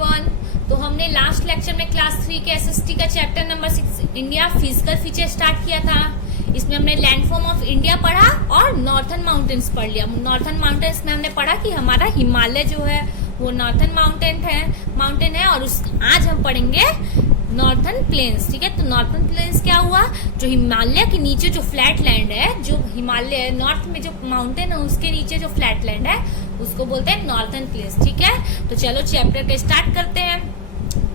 Everyone. तो हमने last lecture में क्लास 3 के एसएसटी का chapter number 6 India physical feature start किया था। इसमें हमने लैंडफॉर्म ऑफ इंडिया पढ़ा और नॉर्थन माउंटेन्स पढ़ लिया। नॉर्थन माउंटेन्स में हमने पढ़ा कि हमारा हिमालय जो है वो नॉर्थन माउंटेन है और आज हम पढ़ेंगे नॉर्थन प्लेन्स। ठीक है, तो नॉर्थन प्लेन्स क्या हुआ, जो हिमालय के नीचे जो फ्लैट लैंड है, जो हिमालय नॉर्थ में जो माउंटेन है उसके नीचे जो फ्लैट लैंड है उसको बोलते हैं नॉर्थन प्लेन्स। ठीक है, तो चलो चैप्टर के स्टार्ट करते हैं।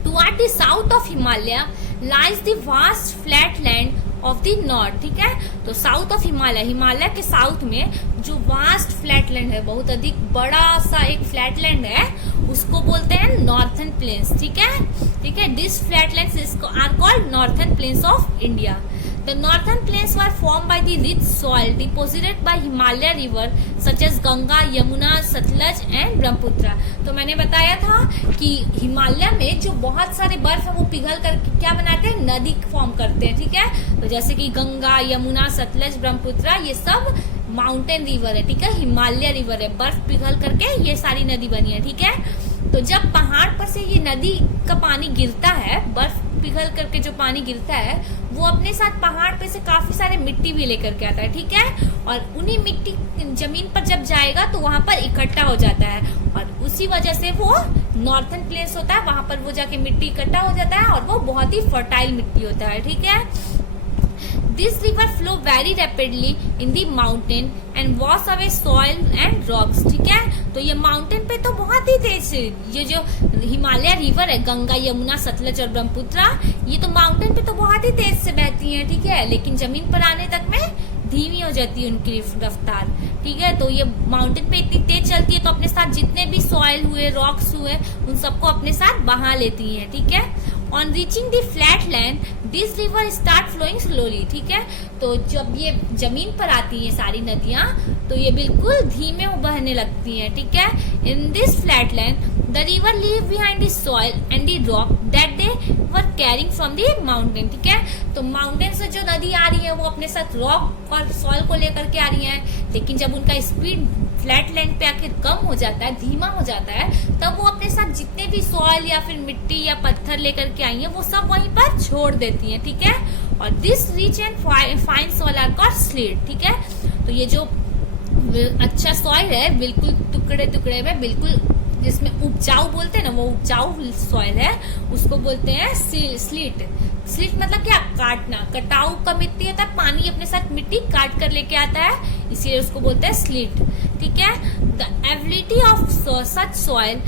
Toward the south of Himalaya lies the vast flat land of the north. ठीक है, तो साउथ ऑफ हिमालय के साउथ में जो वास्ट फ्लैट लैंड है, बहुत अधिक बड़ा सा एक फ्लैट लैंड है, उसको बोलते हैं नॉर्थन प्लेन्स। ठीक है, this flat lands are called northern plains of India. The northern plains were formed by the rich soil deposited by Himalaya river such as Ganga, Yamuna, Satluj and Brahmaputra। तो मैंने बताया था कि हिमालय में जो बहुत सारे बर्फ है वो पिघल कर क्या बनाते हैं, नदी फॉर्म करते हैं। ठीक है, तो जैसे कि गंगा, यमुना, सतलज, ब्रह्मपुत्र ये सब माउंटेन रिवर है। ठीक है, हिमालय रिवर है, बर्फ पिघल करके ये सारी नदी बनी है। ठीक है, तो जब पहाड़ पर से ये नदी का पानी गिरता है, बर्फ पिघल करके जो पानी गिरता है वो अपने साथ पहाड़ पे से काफी सारे मिट्टी भी लेकर के आता है। ठीक है, और उन्हीं मिट्टी जमीन पर जब जाएगा तो वहां पर इकट्ठा हो जाता है और उसी वजह से वो नॉर्थन प्लेन्स होता है। वहां पर वो जाके मिट्टी इकट्ठा हो जाता है और वो बहुत ही फर्टाइल मिट्टी होता है। ठीक है, This river flow very rapidly in the mountain and wash away soil and rocks। ठीक है, तो ये माउंटेन पे तो बहुत ही तेज है, ये जो हिमालय रिवर है, गंगा, यमुना, सतलज और ब्रह्मपुत्र, ये तो माउंटेन पे तो बहुत ही तेज से बहती हैं। ठीक है, लेकिन जमीन पर आने तक में धीमी हो जाती है उनकी रफ्तार। ठीक है, तो ये माउंटेन पे इतनी तेज चलती है तो अपने साथ जितने भी सॉइल हुए, रॉक्स हुए, उन सबको अपने साथ बहा लेती है। ठीक है, on reaching the flat land this river start flowing slowly. ठीक है, तो जब ये जमीन पर आती है सारी नदियां तो ये बिल्कुल धीमे बहने लगती हैं। ठीक है, in this flat land the river leave behind the soil and the rock that they were carrying from the mountain. ठीक है, तो माउंटेन से जो नदी आ रही है वो अपने साथ रॉक और सॉइल को लेकर के आ रही है, लेकिन जब उनका स्पीड फ्लैट लैंड पे आखिर कम हो जाता है, धीमा हो जाता है, तब वो अपने साथ जितने भी सॉइल या फिर मिट्टी या पत्थर लेकर के आई है वो सब वहीं पर छोड़ देती हैं। ठीक है, और this rich and fine soil are called slate. ठीक है, तो ये जो अच्छा सॉइल है बिल्कुल टुकड़े टुकड़े में, बिल्कुल जिसमें उपजाऊ बोलते हैं ना, वो उपजाऊ सॉइल है, उसको बोलते हैं स्लीट। स्लीट मतलब क्या, काटना, कटाऊ का मिट्टी होता है, पानी अपने साथ मिट्टी काट कर लेके आता है, इसीलिए उसको बोलते हैं स्लीट। ठीक है, the ability of such soil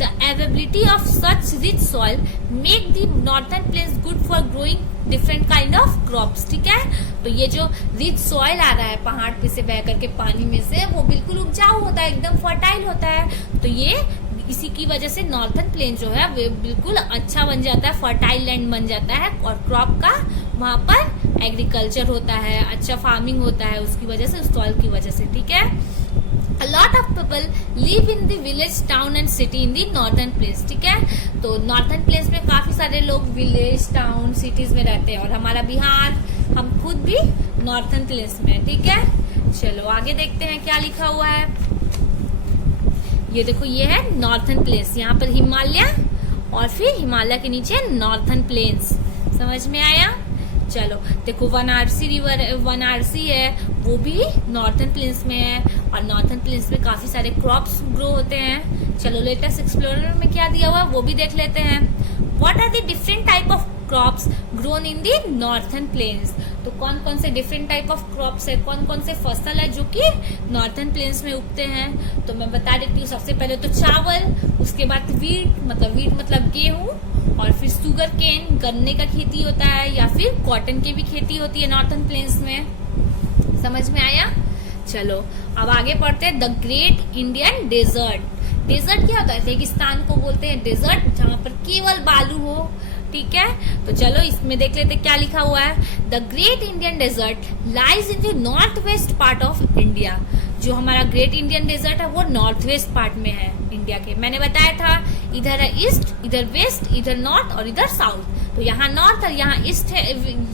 The availability of such rich soil make the northern plains good for growing different kind of crops। ठीक है, तो ये जो रिच सॉइल आ रहा है पहाड़ पे से बह करके पानी में से, वो बिल्कुल उपजाऊ होता है, एकदम फर्टाइल होता है। तो ये इसी की वजह से नॉर्थन प्लेन जो है वो बिल्कुल अच्छा बन जाता है, फर्टाइल लैंड बन जाता है और क्रॉप का वहां पर एग्रीकल्चर होता है, अच्छा फार्मिंग होता है उसकी वजह से, उस सॉइल की वजह से। ठीक है, A lot of people live in the village, town and city in the northern place। ठीक है, तो नॉर्थन प्लेस में काफी सारे लोग विलेज, टाउन, सिटीज में रहते हैं और हमारा बिहार, हम खुद भी नॉर्थन प्लेस में। ठीक है, चलो आगे देखते हैं क्या लिखा हुआ है। ये देखो, ये है नॉर्थन प्लेस, यहाँ पर हिमालय और फिर हिमालय के नीचे नॉर्थन प्लेन्स। समझ में आया? चलो देखो, वाराणसी है, वो भी नॉर्थन प्लेन्स में है और नॉर्थन प्लेन्स में काफी सारे क्रॉप्स ग्रो होते हैं। चलो लेटेस्ट एक्सप्लोरर में क्या दिया हुआ वो भी देख लेते हैं। What are the different type of crops grown in the northern plains. तो कौन कौन से डिफरेंट टाइप ऑफ क्रॉप्स है, कौन कौन से फसल है जो कि नॉर्थन प्लेन्स में उगते हैं, तो मैं बता देती हूँ। सबसे पहले तो चावल, उसके बाद वीट मतलब गेहूं, और फिर शुगर केन, गन्ने का खेती होता है, या फिर कॉटन की भी खेती होती है नॉर्थन प्लेन्स में। समझ में आया? चलो अब आगे पढ़ते हैं। The great Indian desert. Desert क्या होता है? रेगिस्तान को बोलते हैं डेजर्ट, जहाँ पर केवल बालू हो। ठीक है, तो चलो इसमें देख लेते क्या लिखा हुआ है। The great Indian desert lies in the north west part of India. जो हमारा ग्रेट इंडियन डेजर्ट है वो नॉर्थ वेस्ट पार्ट में है इंडिया के। मैंने बताया था इधर है ईस्ट, इधर वेस्ट, इधर नॉर्थ और इधर साउथ। तो यहाँ नॉर्थ और यहाँ ईस्ट है,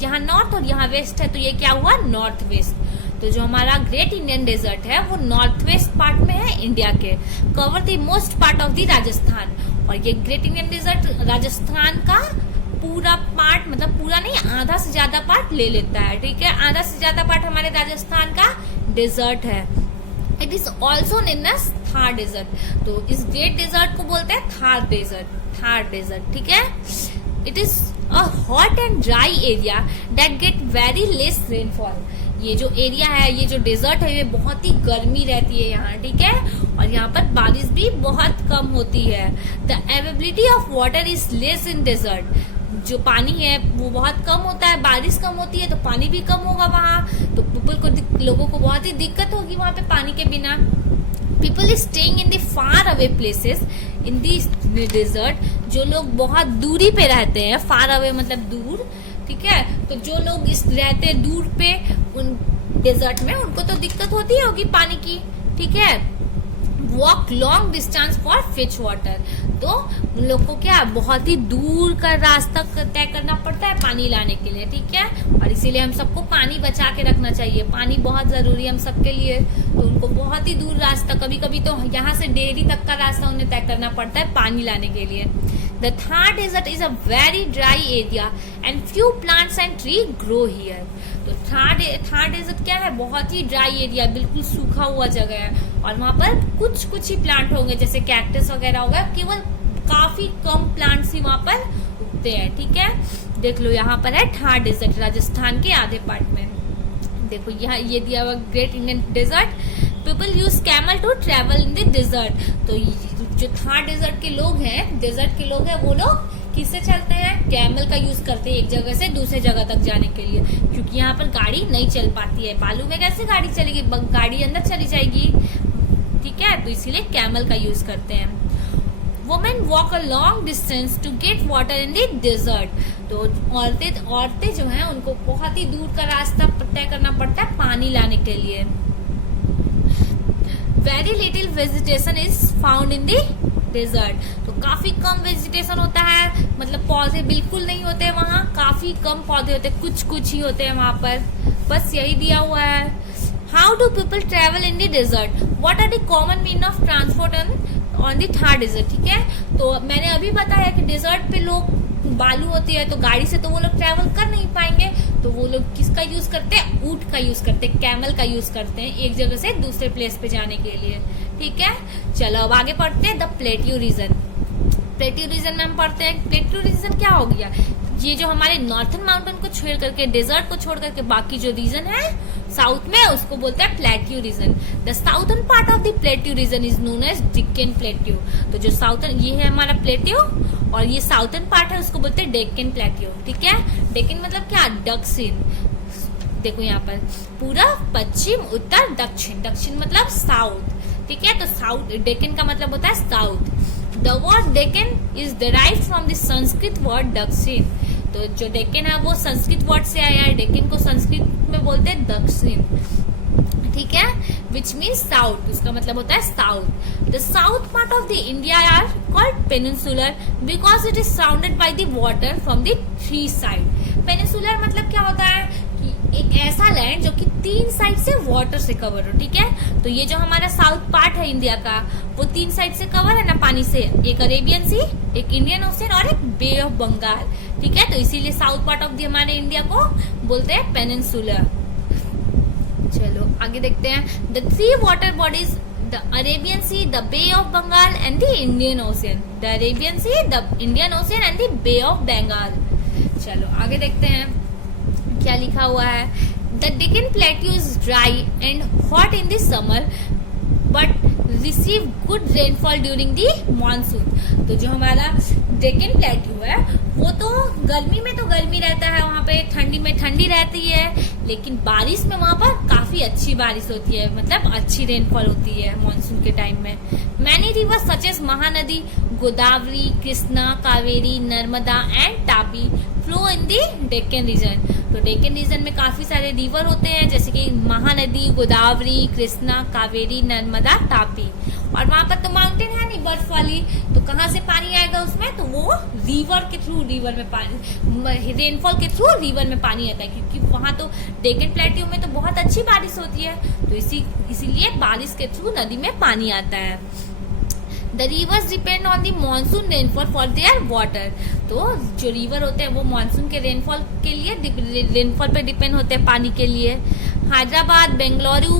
यहाँ नॉर्थ और यहाँ वेस्ट है, तो ये क्या हुआ, नॉर्थ वेस्ट। तो जो हमारा ग्रेट इंडियन डेजर्ट है वो नॉर्थ वेस्ट पार्ट में है इंडिया के। Cover the most part of the Rajasthan, और ये ग्रेट इंडियन डेजर्ट राजस्थान का पूरा पार्ट, मतलब पूरा नहीं, आधा से ज्यादा पार्ट ले लेता है, ठीक है। आधा से ज्यादा पार्ट हमारे राजस्थान का डेजर्ट है। It is also known as Thar desert. तो इस ग्रेट डेजर्ट को बोलते हैं थार डेजर्ट, थार डेजर्ट, ठीक है। It is a hot and dry area that get very less rainfall. ये जो एरिया है, ये जो डेजर्ट है, ये बहुत ही गर्मी रहती है यहाँ, ठीक है। और यहाँ पर बारिश भी बहुत कम होती है। The availability of water is less in desert. जो पानी है वो बहुत कम होता है, बारिश कम होती है तो पानी भी कम होगा वहाँ, तो लोगों को बहुत ही दिक्कत होगी वहाँ पे पानी के बिना। People is staying in the far away places in the desert. जो लोग बहुत दूरी पे रहते हैं, फार अवे मतलब दूर, ठीक है। तो जो लोग रहते हैं दूर पे उन डेजर्ट में, उनको तो दिक्कत होती होगी पानी की, ठीक है। Walk long distance for Fitch water. तो उन लोग को क्या, बहुत ही दूर का रास्ता तय करना पड़ता है पानी लाने के लिए, ठीक है। और इसीलिए हम सबको पानी बचा के रखना चाहिए, पानी बहुत जरूरी है हम सबके लिए। तो उनको बहुत ही दूर रास्ता, कभी कभी तो यहाँ से डेहरी तक का रास्ता उन्हें तय करना पड़ता है पानी लाने के लिए। The Thar desert is a very dry area and few plants and tree grow here. तो थार डेजर्ट क्या है, बहुत ही ड्राई एरिया, बिल्कुल सूखा हुआ जगह है, और वहां पर कुछ कुछ ही प्लांट होंगे, जैसे कैक्टस वगैरह होगा, केवल काफी कम प्लांट्स ही वहां पर उगते हैं, ठीक है। देख लो यहाँ पर है थार डेजर्ट, राजस्थान के आधे पार्ट में। देखो यहाँ ये दिया हुआ great Indian desert. People use camel to travel in the desert. तो जो थार डेजर्ट के लोग हैं, डेजर्ट के लोग हैं, वो लोग किससे चलते हैं, कैमल का यूज करते हैं एक जगह से दूसरे जगह तक जाने के लिए, क्योंकि यहाँ पर गाड़ी नहीं चल पाती है। बालू में कैसे गाड़ी चलेगी, गाड़ी अंदर चली जाएगी, ठीक है। तो इसीलिए कैमल का यूज करते हैं। Women walk a long distance to get water in the desert. तो औरतें जो हैं उनको बहुत ही दूर का रास्ता तय करना पड़ता है पानी लाने के लिए। Very little vegetation is found in the desert. तो काफी कम वेजिटेशन होता है, मतलब पौधे बिल्कुल नहीं होते वहाँ, काफी कम पौधे होते हैं, कुछ कुछ ही होते हैं वहाँ पर, बस यही दिया हुआ है। How do people travel in the desert, what are the common mean of transport on the Thar desert, ठीक है। तो मैंने अभी बताया कि डेजर्ट पे लोग, बालू होती है तो गाड़ी से तो वो लोग ट्रेवल कर नहीं पाएंगे, तो वो लोग किसका यूज करते हैं, ऊंट का यूज करते हैं, कैमल का यूज करते हैं एक जगह से दूसरे प्लेस पे जाने के लिए, ठीक है। चलो अब आगे पढ़ते हैं the plateau reason. Plateau region में हम पढ़ते हैं, प्लेट्यू रीजन क्या हो गया, ये जो हमारे नॉर्थन माउंटेन को छोड़ करके, डेजर्ट को छोड़ करके बाकी जो रीजन है साउथ में, उसको बोलते हैं plateau region. The southern part of the plateau region is known as Deccan plateau. तो जो साउथर्न, ये है हमारा प्लेट्यू, और ये साउथर्न पार्ट है, उसको बोलते हैं डेक्कन प्लेट्यू, ठीक है। डेक्कन मतलब क्या, दक्षिण। देखो यहाँ पर पूरा, पश्चिम, उत्तर, दक्षिण। दक्षिण मतलब साउथ, ठीक है। तो साउथ, डेक्कन का मतलब होता है south. The word Deccan is derived from the Sanskrit word दक्षिण। तो जो डेक्कन है वो संस्कृत वर्ड से आया है, डेक्कन को संस्कृत में बोलते हैं दक्षिण, ठीक है, विच मीन्स साउथ, उसका मतलब होता है south. The south part of the India are called peninsular because it is surrounded by the water from the three side. Peninsular मतलब क्या होता है कि एक ऐसा लैंड जो कि तीन साइड से वाटर से कवर हो, ठीक है। तो ये जो हमारा साउथ पार्ट है इंडिया का, वो तीन साइड से कवर है ना पानी से, एक अरेबियन सी, एक इंडियन ओशियन और एक बे ऑफ बंगाल, ठीक है। तो इसीलिए साउथ पार्ट ऑफ द हमारे इंडिया को बोलते हैं पेनिनसुलर। चलो आगे देखते हैं। The three water bodies, the Arabian sea, the bay of Bengal and the Indian ocean. The Arabian sea, the Indian ocean and the bay of Bengal. चलो आगे देखते हैं क्या लिखा हुआ है। The Deccan plateau is dry and hot in the summer but receive good rainfall during the monsoon. तो जो हमारा डेक्कन प्लेट्यू है वो तो गर्मी में तो गर्मी रहता है, वहाँ पे ठंडी में ठंडी रहती है, लेकिन बारिश में वहाँ पर काफी अच्छी बारिश होती है, मतलब अच्छी रेनफॉल होती है मानसून के टाइम में। Many rivers such as Mahanadi, Godavari, Krishna, Kaveri, Narmada and Tapi flow in the Deccan region. तो डेक्कन रीजन में काफी सारे रिवर होते हैं, जैसे कि महानदी, गोदावरी, कृष्णा, कावेरी, नर्मदा, तापी। और वहां पर तो माउंटेन है नहीं, बर्फ वाली, तो कहाँ से पानी आएगा उसमें, तो वो रिवर के थ्रू, रिवर में पानी, रेनफॉल के थ्रू रिवर में पानी आता है, क्योंकि वहां तो डेक्कन प्लेट्यू में तो बहुत अच्छी बारिश होती है, तो इसीलिए बारिश के थ्रू नदी में पानी आता है। The reverse depend on the monsoon rainfall for their water. तो जो रिवर होते हैं वो मानसून के रेनफॉल के लिए रेनफॉल पे डिपेंड होते हैं पानी के लिए। हैदराबाद, बेंगलुरु,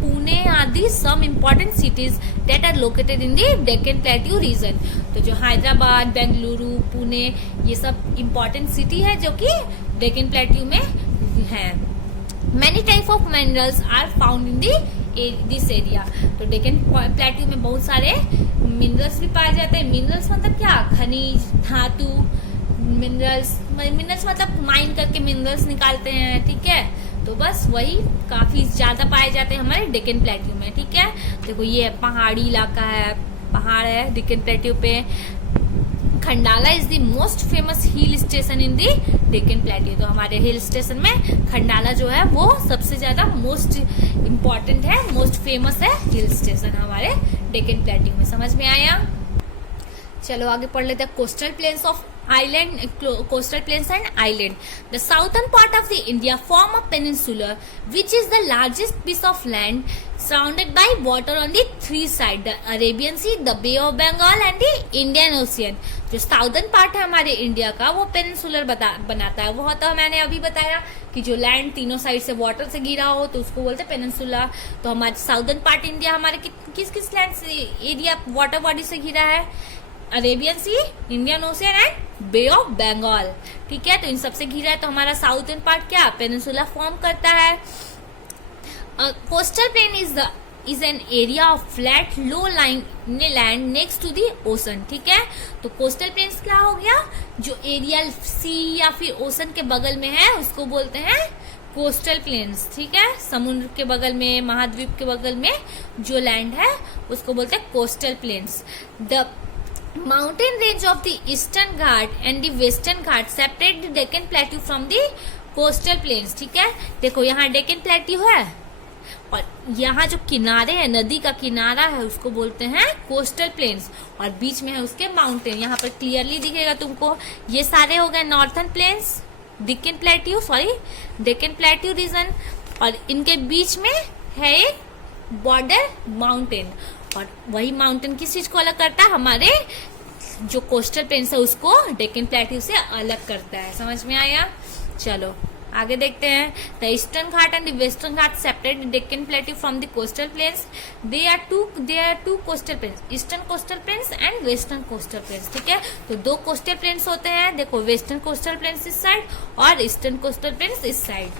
पुणे आदि some important cities that are located in the Deccan plateau region. तो जो हैदराबाद, बेंगलुरु, पुणे ये सब इम्पोर्टेंट सिटी है जो कि डेक्कन प्लेट्यू में है। Many type of minerals are found in this area। तो डेक्कन प्लेट्यू में बहुत सारे मिनरल्स भी पाए जाते हैं। मिनरल्स मतलब क्या? खनिज, धातु। मिनरल्स मतलब माइन करके मिनरल्स निकालते हैं, ठीक है। तो बस वही काफी ज्यादा पाए जाते हैं हमारे डेक्कन प्लेट्यू में, ठीक है। देखो ये पहाड़ी इलाका है, पहाड़ है डेक्कन प्लेट्यू पे। Khandala is the most famous hill station in the Deccan plateau. तो हमारे हिल स्टेशन में खंडाला जो है वो सबसे ज्यादा मोस्ट इम्पोर्टेंट है, मोस्ट फेमस है हिल स्टेशन हमारे डेक्कन प्लेट्यू में। समझ में आया? चलो आगे पढ़ लेते हैं। Coastal planes of island, coastal plains and island. The southern part of the India form a peninsula which is the largest piece of land surrounded by water on the three sides, the Arabian Sea, the Bay of Bengal and the Indian Ocean। जो southern part है हमारे India का वो peninsular बनाता है। वो तो मैंने अभी बताया कि जो लैंड तीनों साइड से वाटर से घिरा हो तो उसको बोलते हैं पेनिनसुला। तो हमारे साउदर्न पार्ट इंडिया हमारे किस किस लैंड से एरिया वाटर बॉडी से घिरा है? Arabian sea, Indian ocean and bay of Bengal, ठीक है। तो इन सबसे घिरा है। तो हमारा साउथर्न पार्ट क्या? पेनिनसुला फॉर्म करता है। Coastal plain is an area of flat low line land next to the ocean, ठीक है। तो कोस्टल प्लेन्स क्या हो गया? जो एरिया सी या फिर ओशन के बगल में है उसको बोलते हैं कोस्टल प्लेन्स, ठीक है। समुद्र के बगल में, महाद्वीप के बगल में जो लैंड है उसको बोलते हैं coastal planes. The mountain range of the Eastern Ghat and the Western Ghat separate the Deccan plateau from the coastal plains, ठीक है। देखो यहाँ डेक्कन प्लेट्यू है और यहाँ जो किनारे है, नदी का किनारा है उसको बोलते हैं कोस्टल प्लेन्स और बीच में है उसके माउंटेन। यहाँ पर क्लियरली दिखेगा तुमको। ये सारे हो गए northern plains, Deccan plateau region और इनके बीच में है एक बॉर्डर माउंटेन और वही माउंटेन किस चीज को अलग करता है? हमारे जो कोस्टल प्लेन्स है उसको डेक्कन प्लेट्यू से अलग करता है। समझ में आया? चलो आगे देखते हैं। The Eastern Ghat and the Western Ghat separate the Deccan plateau from the coastal plains. They are two coastal plains, eastern coastal plains and western coastal plains, ठीक है। तो दो कोस्टल प्लेन्स होते हैं। देखो वेस्टर्न कोस्टल प्लेन्स इस साइड और ईस्टर्न कोस्टल प्लेन्स इस side.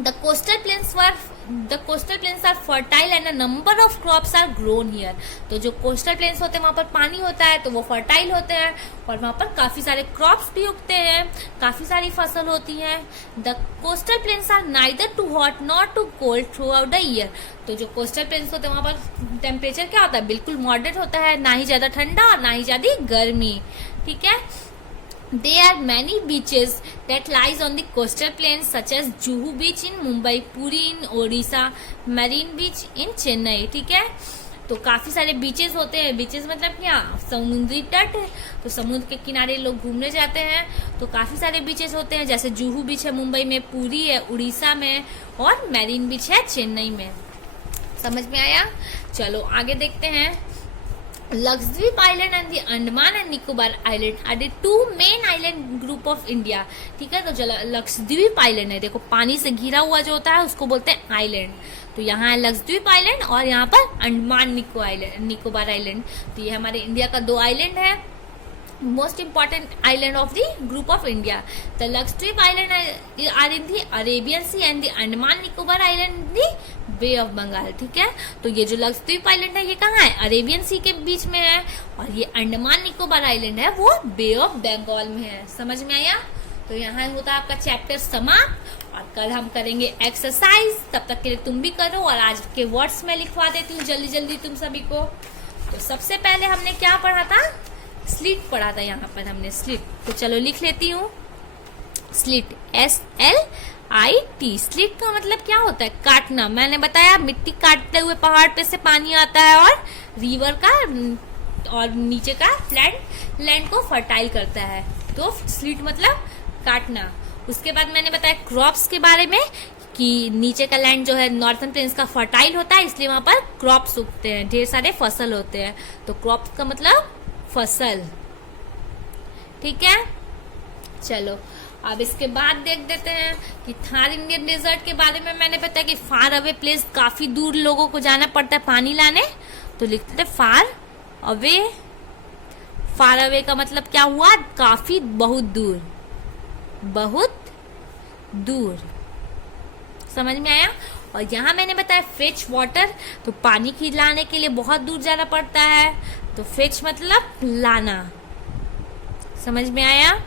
The coastal plains are fertile and a number of crops are grown here। तो जो कोस्टल प्लेन्स होते हैं वहां पर पानी होता है तो वो फर्टाइल होते हैं और वहां पर काफी सारे क्रॉप्स भी उगते हैं, काफी सारी फसल होती है। The coastal plains are neither too hot not too cold throughout the year. तो जो कोस्टल प्लेन्स होते हैं वहां पर टेम्परेचर क्या होता है? बिल्कुल मॉडरेट होता है, ना ही ज्यादा ठंडा और ना ही ज्यादा गर्मी, ठीक है। There are many beaches that lies on the coastal plains such as Juhu Beach in Mumbai, Puri in Odisha, Marine Beach in Chennai, ठीक है। तो काफी सारे बीचेस होते हैं। बीचेस मतलब क्या? समुद्री तट। तो समुद्र के किनारे लोग घूमने जाते हैं तो काफी सारे बीचेस होते हैं, जैसे जुहू बीच है मुंबई में, पुरी है उड़ीसा में और मैरीन बीच है चेन्नई में। समझ में आया? चलो आगे देखते हैं। Lakshadweep island and the Andaman and Nicobar island are the two main island group of India, ठीक है। तो जो लक्षद्वीप आइलैंड है, देखो पानी से घिरा हुआ जो होता है उसको बोलते हैं आइलैंड। तो यहाँ है लक्षद्वीप आइलैंड और यहाँ पर अंडमान निकोबार आइलैंड। तो ये हमारे इंडिया का दो आइलैंड है, most important island of the group of India. The Lakshadweep Island are in the Arabian Sea and the Andaman Nicobar Island in the Bay of Bengal, ठीक है। तो ये जो लक्षद्वीप आइलैंड है ये कहाँ है? अरेबियन सी के बीच में है और ये अंडमान निकोबार आइलैंड है वो बे ऑफ बंगाल में है। समझ में आया? तो यहाँ होता है आपका चैप्टर समाप्त और कल हम करेंगे एक्सरसाइज। तब तक के लिए तुम भी करो और आज के वर्ड्स में लिखवा देती हूँ जल्दी जल्दी तुम सभी को। तो सबसे पहले हमने क्या पढ़ा था? स्लिट पढ़ा था। यहाँ पर हमने स्लिट, तो चलो लिख लेती हूँ। Slit SLIT। स्लिट का मतलब क्या होता है? काटना। मैंने बताया मिट्टी काटते हुए पहाड़ पे से पानी आता है और रिवर का और नीचे का फ्लैट लैंड को फर्टाइल करता है। तो स्लिट मतलब काटना। उसके बाद मैंने बताया क्रॉप्स के बारे में कि नीचे का लैंड जो है नॉर्थन प्लेन्स का फर्टाइल होता है, इसलिए वहां पर क्रॉप्स उगते हैं, ढेर सारे फसल होते हैं। तो क्रॉप्स का मतलब फसल। ठीक है, चलो अब इसके बाद देख देते हैं कि थार इंडियन डेजर्ट के बारे में मैंने बताया कि फार अवे प्लेस, काफी दूर लोगों को जाना पड़ता है पानी लाने, तो लिखते थे फार अवे। फार अवे का मतलब क्या हुआ? काफी, बहुत दूर, बहुत दूर। समझ में आया? और यहाँ मैंने बताया फेच वाटर, तो पानी की लाने के लिए बहुत दूर जाना पड़ता है, तो फेच मतलब लाना। समझ में आया?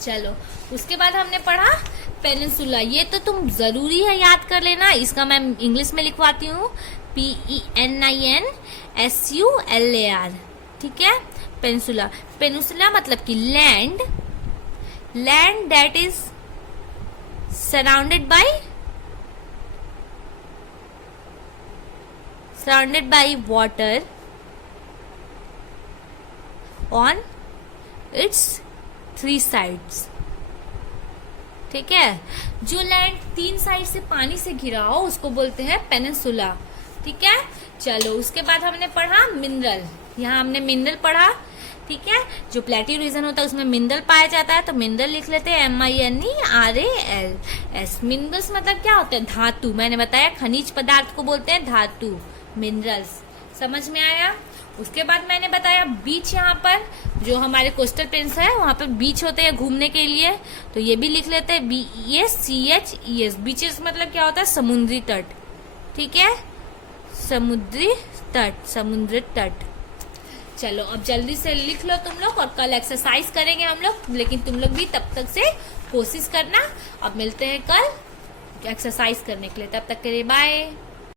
चलो उसके बाद हमने पढ़ा पेनिनसुला। ये तो तुम जरूरी है याद कर लेना, इसका मैं इंग्लिश में लिखवाती हूँ, PENINSULAR। ठीक है, पेनिनसुला। पेनिनसुला मतलब कि land, land that is surrounded by water on it's 3 sides. ठीक है, जो लैंड 3 साइड से पानी से घिरा हो उसको बोलते हैं पेनिनसुला। ठीक है, चलो उसके बाद हमने पढ़ा मिनरल। यहाँ हमने मिनरल पढ़ा। ठीक है, जो प्लेट्यू रीजन होता है उसमें मिनरल पाया जाता है, तो मिनरल लिख लेते हैं MINERALS। मिनरल्स मतलब क्या होते हैं? धातु। मैंने बताया खनिज पदार्थ को बोलते हैं धातु, मिनरल्स। समझ में आया? उसके बाद मैंने बताया बीच, यहाँ पर जो हमारे कोस्टल प्लेन्स है वहां पर बीच होते हैं घूमने के लिए, तो ये भी लिख लेते हैं BEACHES। बीचेस मतलब क्या होता है? समुद्री तट। ठीक है, समुद्री तट, समुद्री तट। चलो अब जल्दी से लिख लो तुम लोग, और कल एक्सरसाइज करेंगे हम लोग, लेकिन तुम लोग भी तब तक से कोशिश करना। अब मिलते हैं कल एक्सरसाइज करने के लिए, तब तक के लिए बाय।